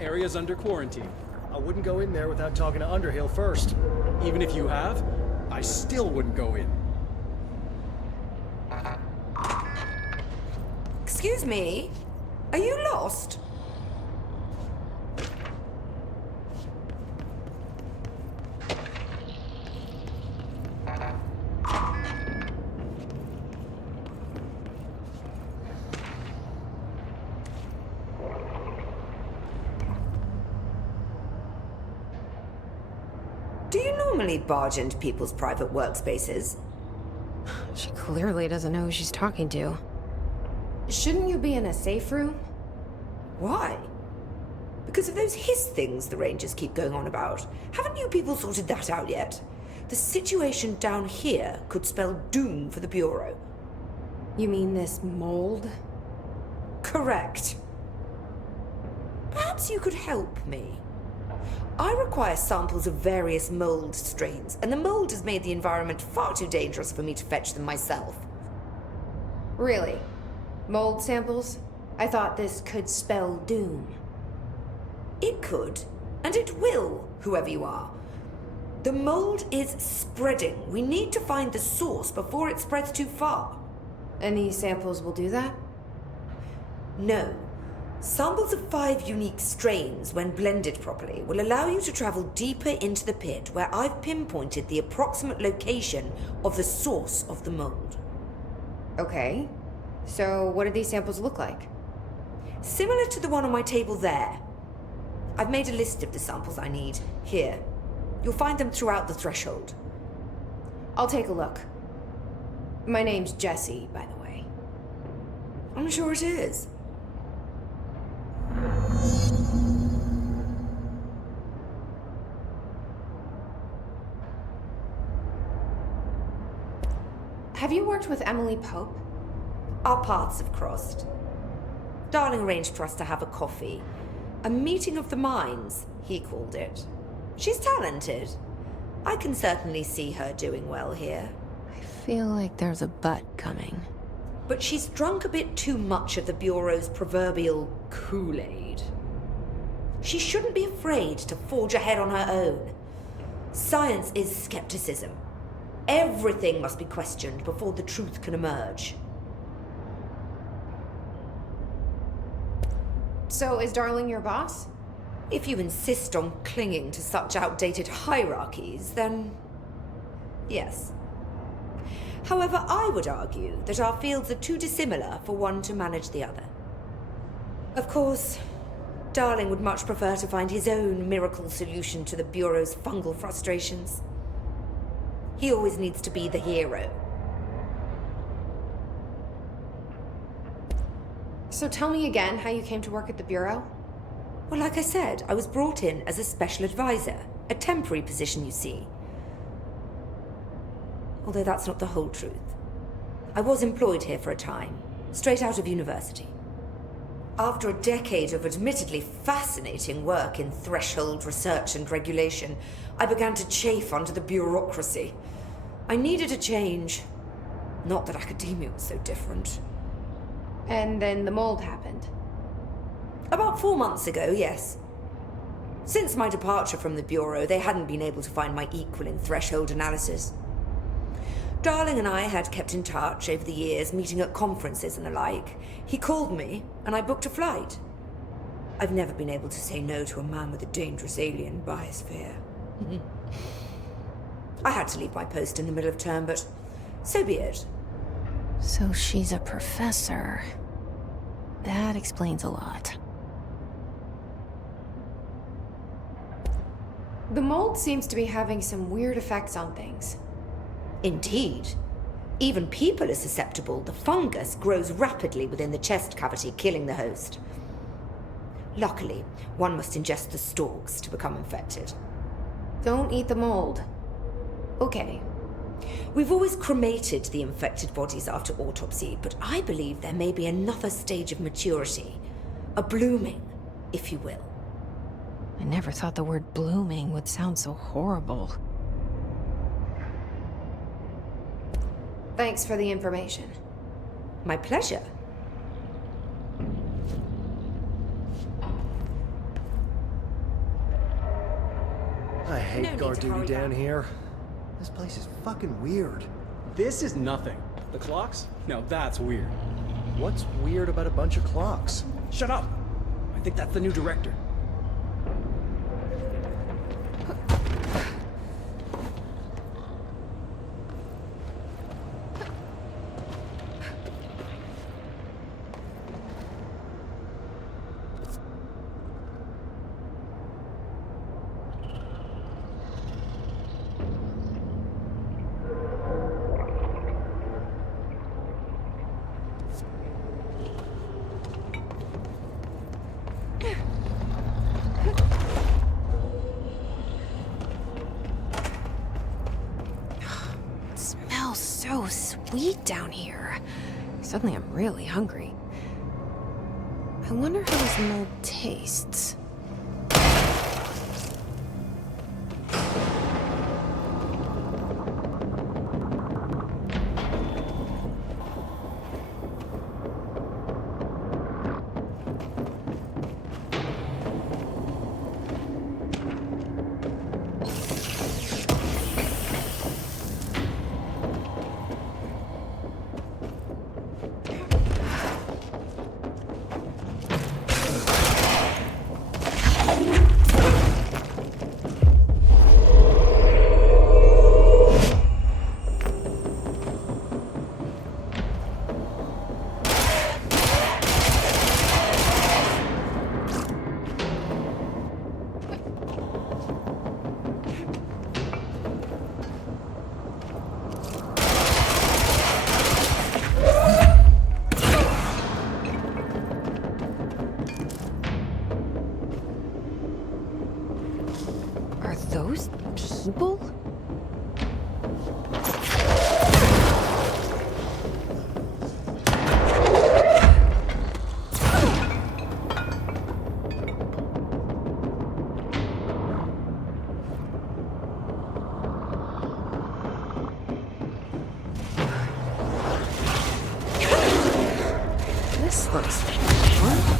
Area's under quarantine. I wouldn't go in there without talking to Underhill first. Even if you have, I still wouldn't go in. Excuse me? Are you lost? Do you normally barge into people's private workspaces? She clearly doesn't know who she's talking to. Shouldn't you be in a safe room? Why? Because of those hiss things the Rangers keep going on about. Haven't you people sorted that out yet? The situation down here could spell doom for the Bureau. You mean this mold? Correct. Perhaps you could help me. I require samples of various mold strains, and the mold has made the environment far too dangerous for me to fetch them myself. Really? Mold samples? I thought this could spell doom. It could, and it will, whoever you are. The mold is spreading. We need to find the source before it spreads too far. And these samples will do that? No. Samples of 5 unique strains, when blended properly, will allow you to travel deeper into the pit, where I've pinpointed the approximate location of the source of the mold. Okay. So what do these samples look like? Similar to the one on my table there. I've made a list of the samples I need. Here. You'll find them throughout the threshold. I'll take a look. My name's Jessie, by the way. I'm sure it is. Have you worked with Emily Pope? Our paths have crossed. Darling arranged for us to have a coffee. A meeting of the minds, he called it. She's talented. I can certainly see her doing well here. I feel like there's a but coming. But she's drunk a bit too much of the Bureau's proverbial Kool-Aid. She shouldn't be afraid to forge ahead on her own. Science is skepticism. Everything must be questioned before the truth can emerge. So is Darling your boss? If you insist on clinging to such outdated hierarchies, then yes. However, I would argue that our fields are too dissimilar for one to manage the other. Of course, Darling would much prefer to find his own miracle solution to the Bureau's fungal frustrations. He always needs to be the hero. So tell me again how you came to work at the Bureau? Well, like I said, I was brought in as a special advisor. A temporary position, you see. Although that's not the whole truth. I was employed here for a time, straight out of university. After a decade of admittedly fascinating work in threshold research and regulation, I began to chafe under the bureaucracy. I needed a change. Not that academia was so different. And then the mold happened. About 4 months ago, yes. Since my departure from the Bureau, they hadn't been able to find my equal in threshold analysis. Darling and I had kept in touch over the years, meeting at conferences and the like. He called me, and I booked a flight. I've never been able to say no to a man with a dangerous alien biosphere. I had to leave my post in the middle of term, but so be it. So she's a professor. That explains a lot. The mold seems to be having some weird effects on things. Indeed. Even people are susceptible. The fungus grows rapidly within the chest cavity, killing the host. Luckily, one must ingest the stalks to become infected. Don't eat the mold. Okay. We've always cremated the infected bodies after autopsy, but I believe there may be another stage of maturity. A blooming, if you will. I never thought the word blooming would sound so horrible. Thanks for the information. My pleasure. hate need guard to duty hurry down up. here. This place is fucking weird. This is nothing. The clocks? Now that's weird. What's weird about a bunch of clocks? Shut up! I think that's the new director. It smells so sweet down here. Suddenly I'm really hungry. I wonder how this mold tastes. Are those people? This looks fun.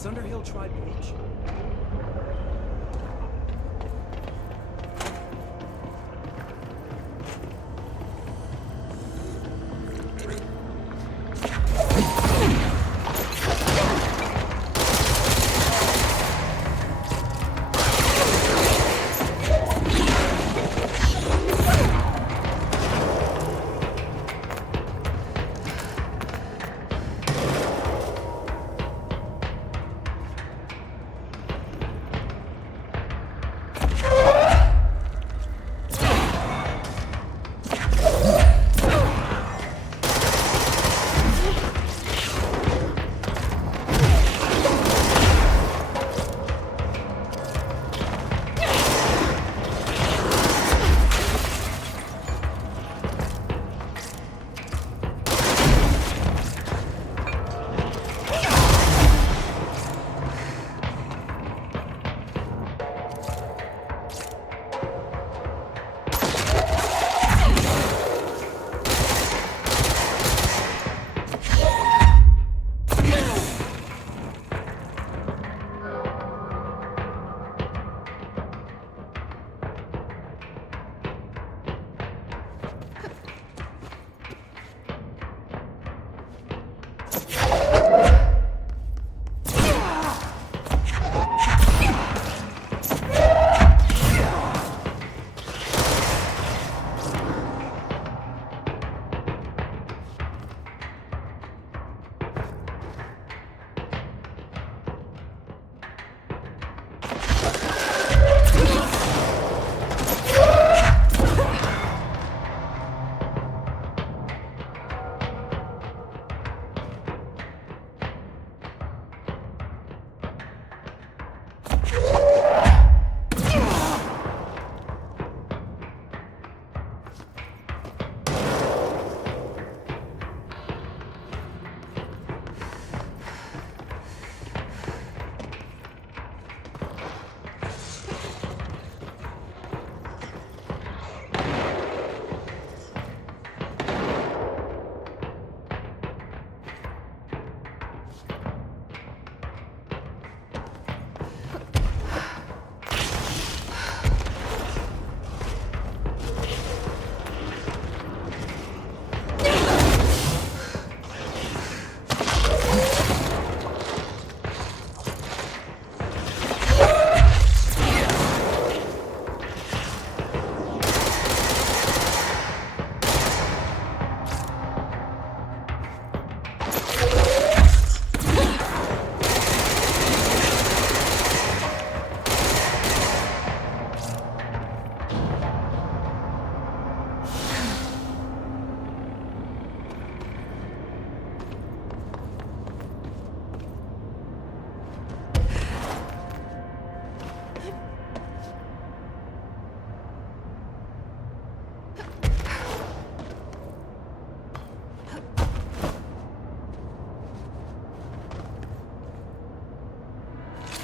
Has Underhill tried bleach?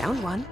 Found one.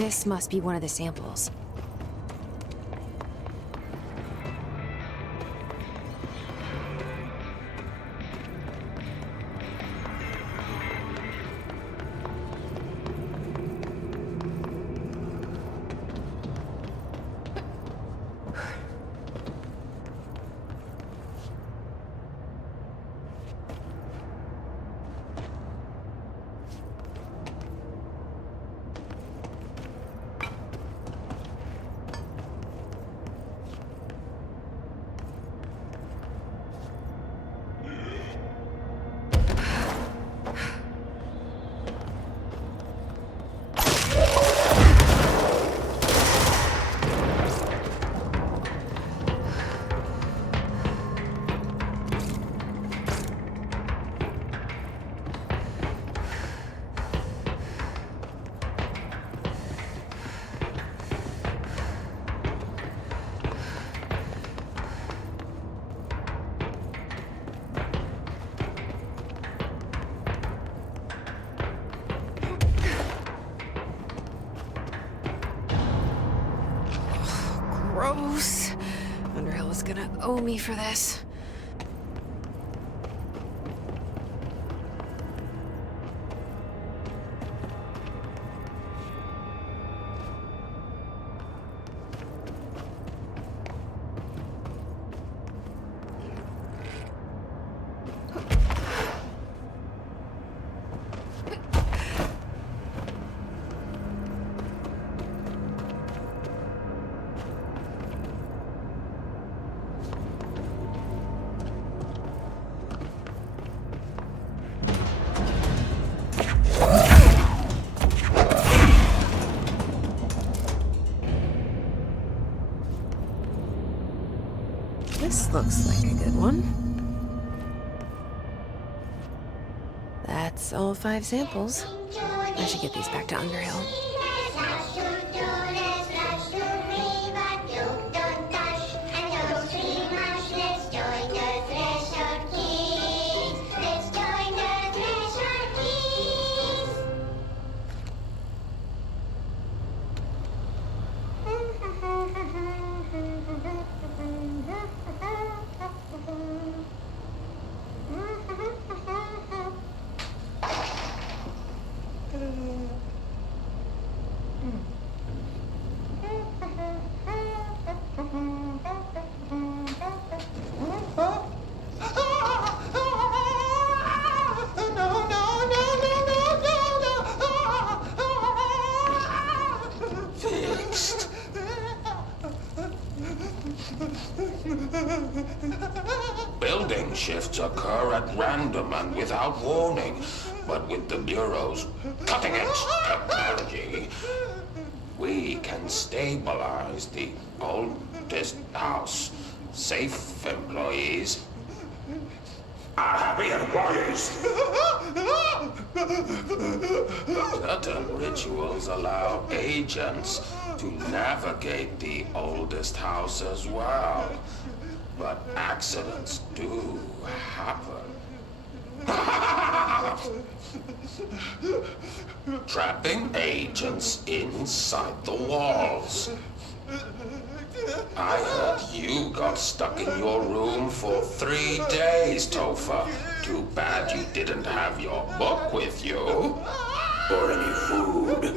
This must be one of the samples. gross. Underhill is gonna owe me for this. This looks like a good one. That's all 5 samples. I should get these back to Underhill. Building shifts occur at random and without warning, but with the Bureau's cutting-edge technology, we can stabilize the oldest house. Safe employees are happy employees. Certain rituals allow agents to navigate the oldest house as well. But accidents do happen. Trapping agents inside the walls. I heard you got stuck in your room for 3 days, Topher. Too bad you didn't have your book with you. Or any food.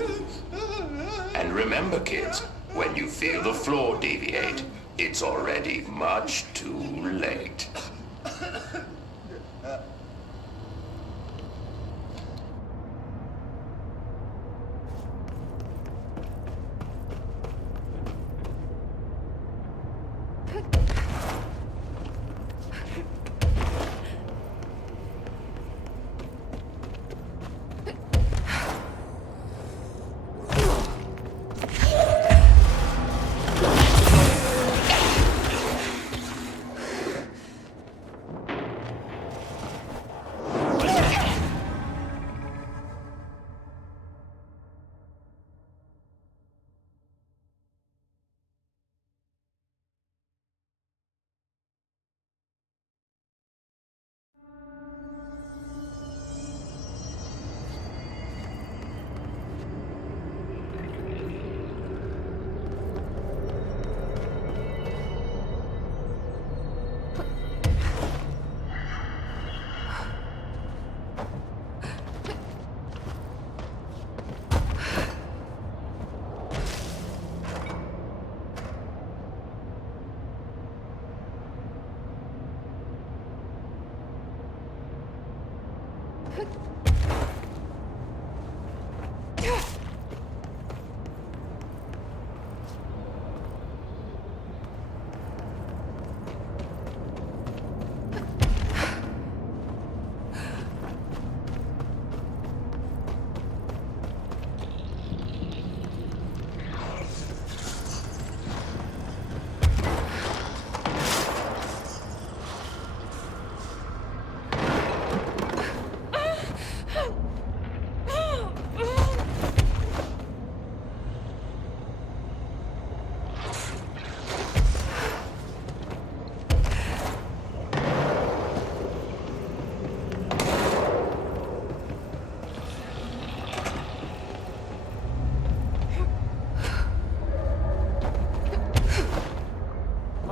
And remember, kids, when you feel the floor deviate, it's already much too late.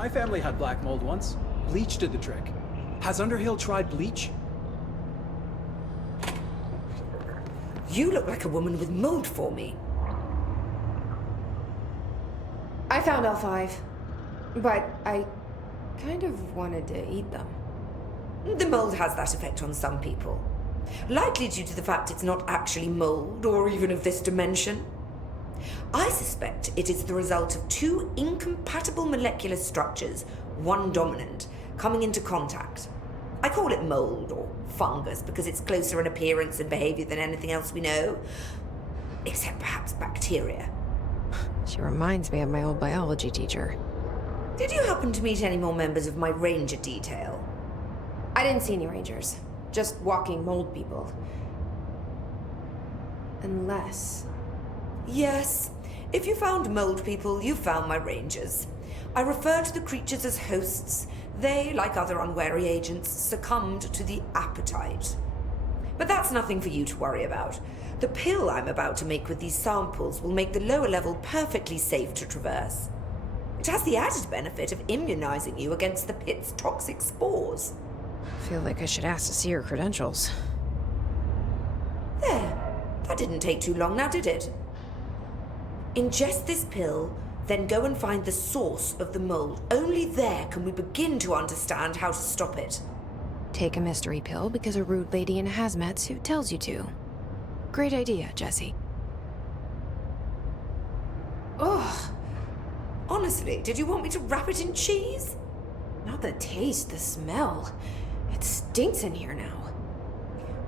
My family had black mold once. Bleach did the trick. Has Underhill tried bleach? You look like a woman with mold for me. I found L5, but I kind of wanted to eat them. The mold has that effect on some people. Likely due to the fact it's not actually mold, or even of this dimension. I suspect it is the result of two incompatible molecular structures, one dominant, coming into contact. I call it mold, or fungus, because it's closer in appearance and behavior than anything else we know. Except perhaps bacteria. She reminds me of my old biology teacher. Did you happen to meet any more members of my ranger detail? I didn't see any rangers, just walking mold people. Unless... Yes. If you found mold people, you found my rangers. I refer to the creatures as hosts. They, like other unwary agents, succumbed to the appetite. But that's nothing for you to worry about. The pill I'm about to make with these samples will make the lower level perfectly safe to traverse. It has the added benefit of immunizing you against the pit's toxic spores. I feel like I should ask to see her credentials. There. That didn't take too long now, did it? Ingest this pill, then go and find the source of the mold. Only there can we begin to understand how to stop it. Take a mystery pill because a rude lady in a hazmat suit tells you to. Great idea, Jesse. Ugh. Honestly, did you want me to wrap it in cheese? Not the taste, the smell. It stinks in here now.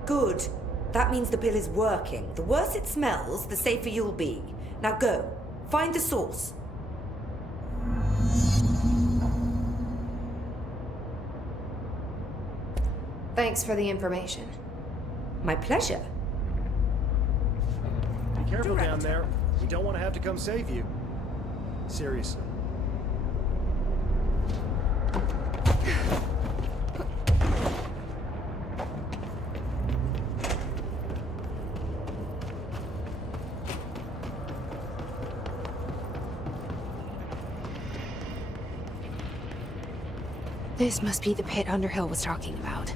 Good. That means the pill is working. The worse it smells, the safer you'll be. Now go. Find the source. Thanks for the information. My pleasure. Be careful down Director. there. We don't want to have to come save you. Seriously. This must be the pit Underhill was talking about.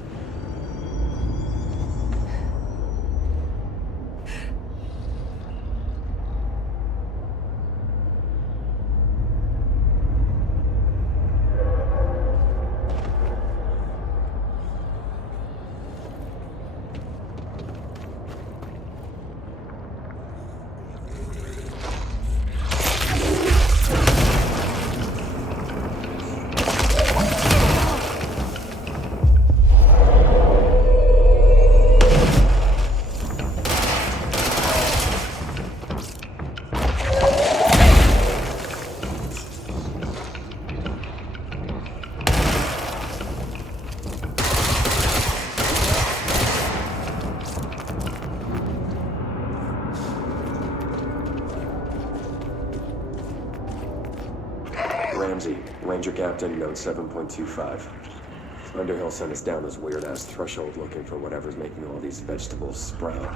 Ramsey, Ranger Captain, note 7.25. Underhill sent us down this weird-ass threshold looking for whatever's making all these vegetables sprout.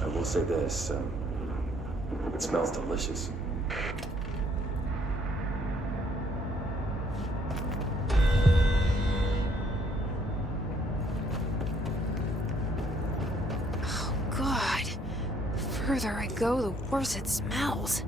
I will say this, it smells delicious. Oh, God. The further I go, the worse it smells.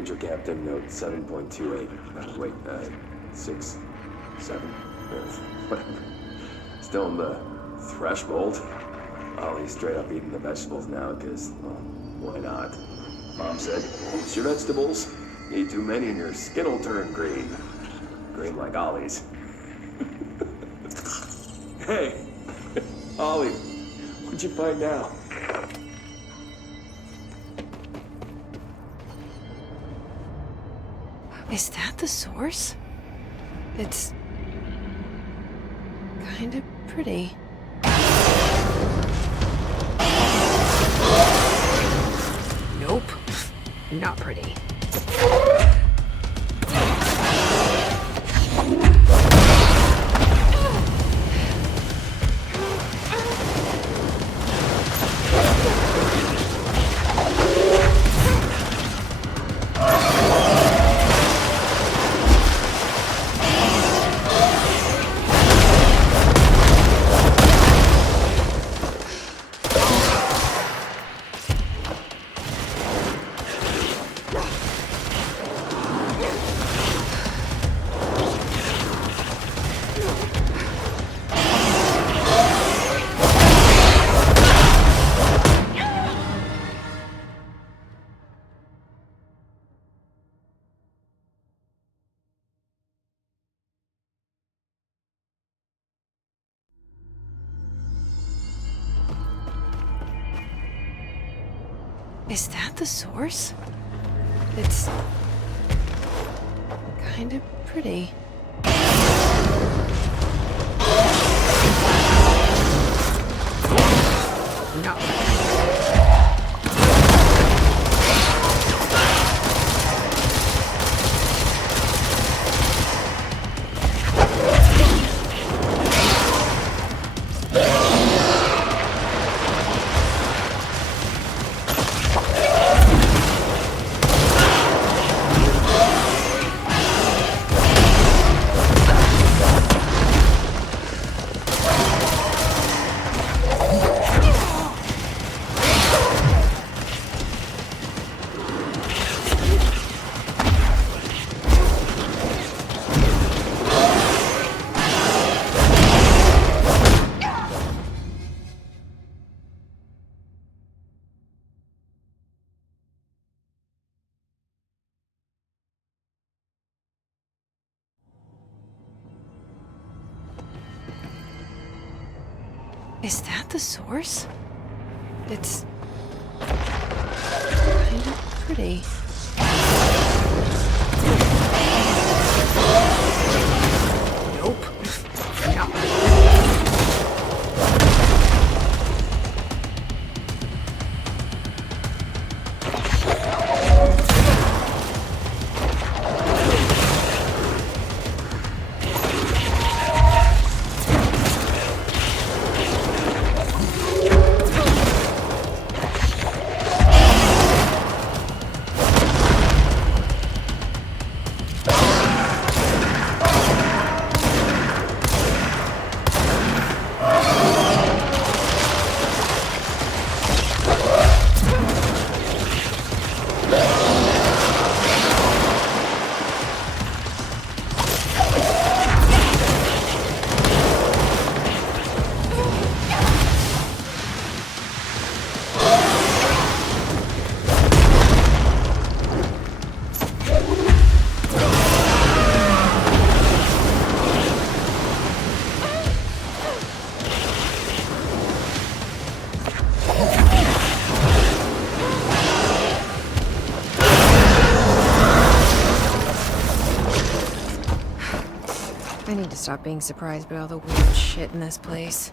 Ranger Captain, note 7.28. Wait, 6, 7, whatever. Still in the threshold. Ollie's straight up eating the vegetables now, because, well, why not? Mom said, eat your vegetables. Eat too many and your skin will turn green. Green like Ollie's. Hey, Ollie, what'd you find now? Is that the source? It's kind of pretty. Nope, not pretty. Is that the source? It's kind of pretty. Not pretty. Is that the source? It's kind of pretty. Nope. Not pretty. I need to stop being surprised by all the weird shit in this place.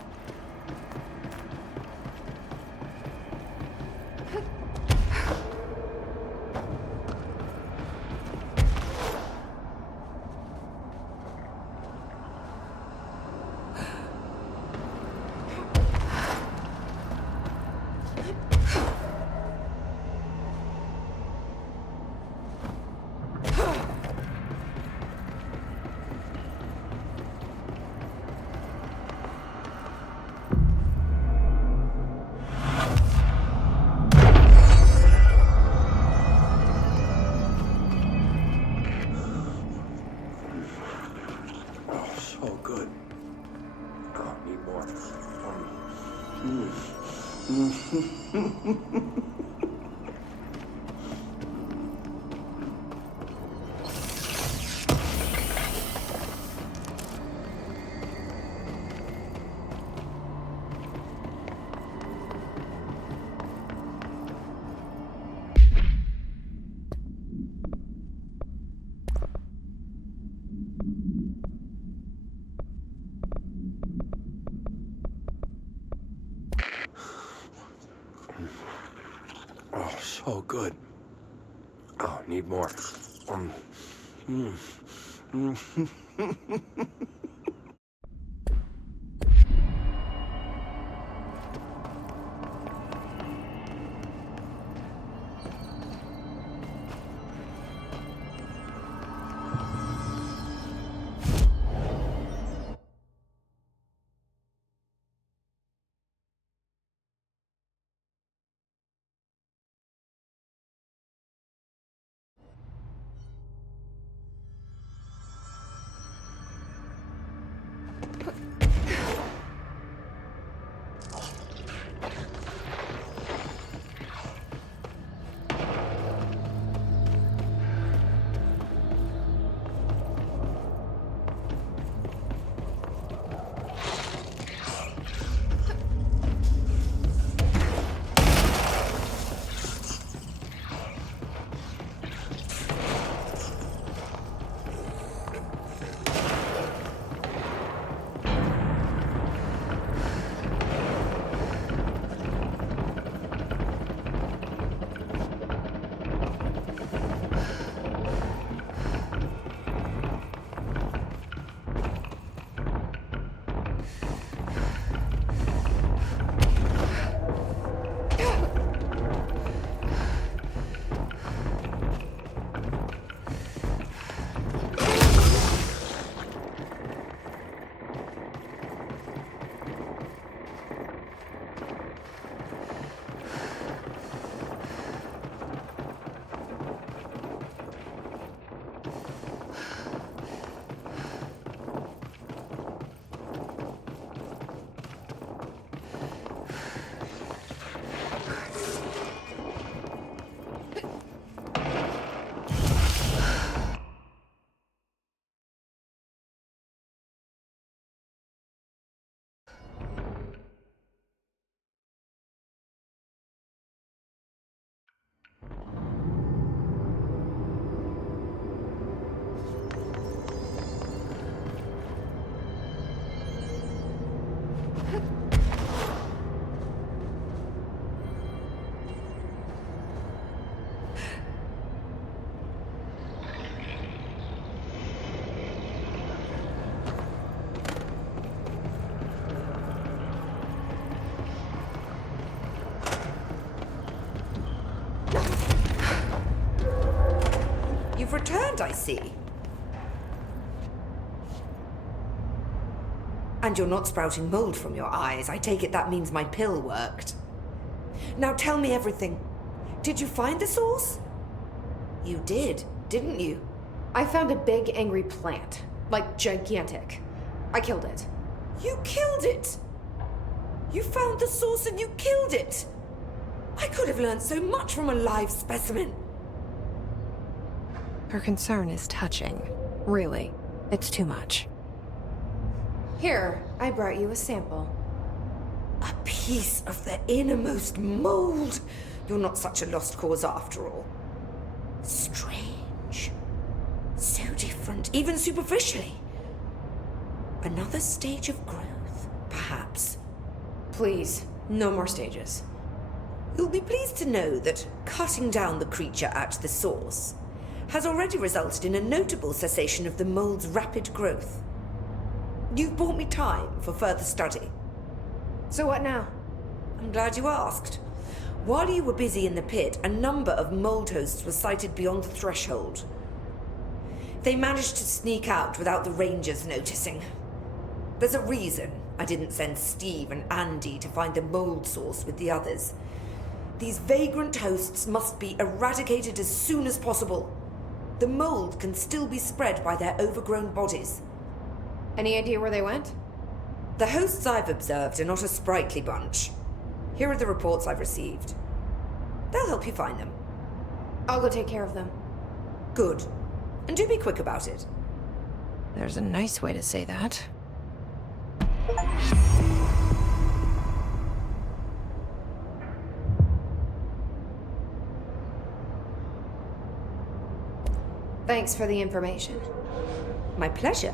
so good. Oh, need more. Oh, so good. Oh, need more. You've returned, I see. And you're not sprouting mold from your eyes. I take it that means my pill worked. Now tell me everything. Did you find the source? You did, didn't you? I found a big angry plant. Like, gigantic. I killed it. You killed it! You found the source and you killed it! I could have learned so much from a live specimen. Her concern is touching. Really, it's too much. Here, I brought you a sample. A piece of the innermost mold. You're not such a lost cause after all. Strange. So different, even superficially. Another stage of growth, perhaps. Please, no more stages. You'll be pleased to know that cutting down the creature at the source has already resulted in a notable cessation of the mold's rapid growth. You've bought me time for further study. So what now? I'm glad you asked. While you were busy in the pit, a number of mold hosts were sighted beyond the threshold. They managed to sneak out without the rangers noticing. There's a reason I didn't send Steve and Andy to find the mold source with the others. These vagrant hosts must be eradicated as soon as possible. The mold can still be spread by their overgrown bodies. Any idea where they went? The hosts I've observed are not a sprightly bunch. Here are the reports I've received. They'll help you find them. I'll go take care of them. Good. And do be quick about it. There's a nice way to say that. Thanks for the information. My pleasure.